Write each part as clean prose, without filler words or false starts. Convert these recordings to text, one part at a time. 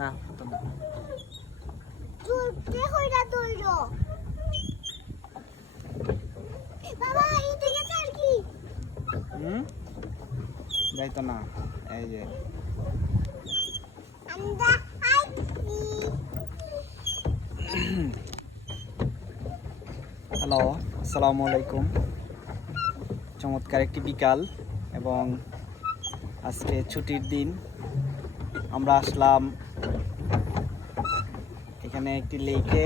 না তো না। চলতে হইরা দইরো বাবা এই দিকে চাল কি যাইতো না। এই যে আমরা আইছি। হ্যালো, আসসালামু আলাইকুম। চমৎকার একটি বিকাল এবং আজকে ছুটির দিন। আমরা আসলাম এখানে একটি লেকে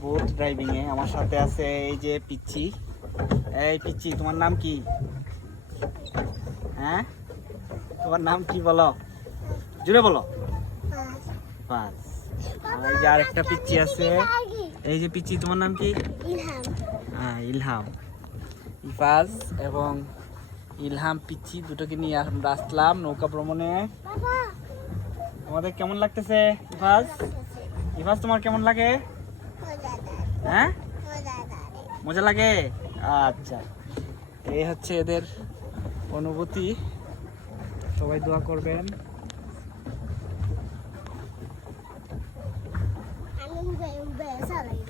বোট ড্রাইভিংয়ে। আমার সাথে আছে এই যে পিচ্চি। এই পিচ্চি, তোমার নাম কি? হ্যাঁ, তোমার নাম কি বলো, জুড়ে বলো। বাস। আর এই যে আরেকটা পিচ্চি আছে। এই যে পিচ্চি, তোমার নাম কি? ইলহাম। হ্যাঁ, ইলহাম। ইফাজ এবং ইলহাম পিচ্চি দুটোকে নিয়ে আমরা আসলাম নৌকা ভ্রমণে। বাবা তোমাদের কেমন লাগতেছে ইফাজ? ইফাজ, তোমার কেমন লাগে? হ্যাঁ, মজা লাগে। আচ্ছা, এই হচ্ছে এদের অনুভূতি। সবাই দোয়া করবেন। আমি উবে উবে চালাই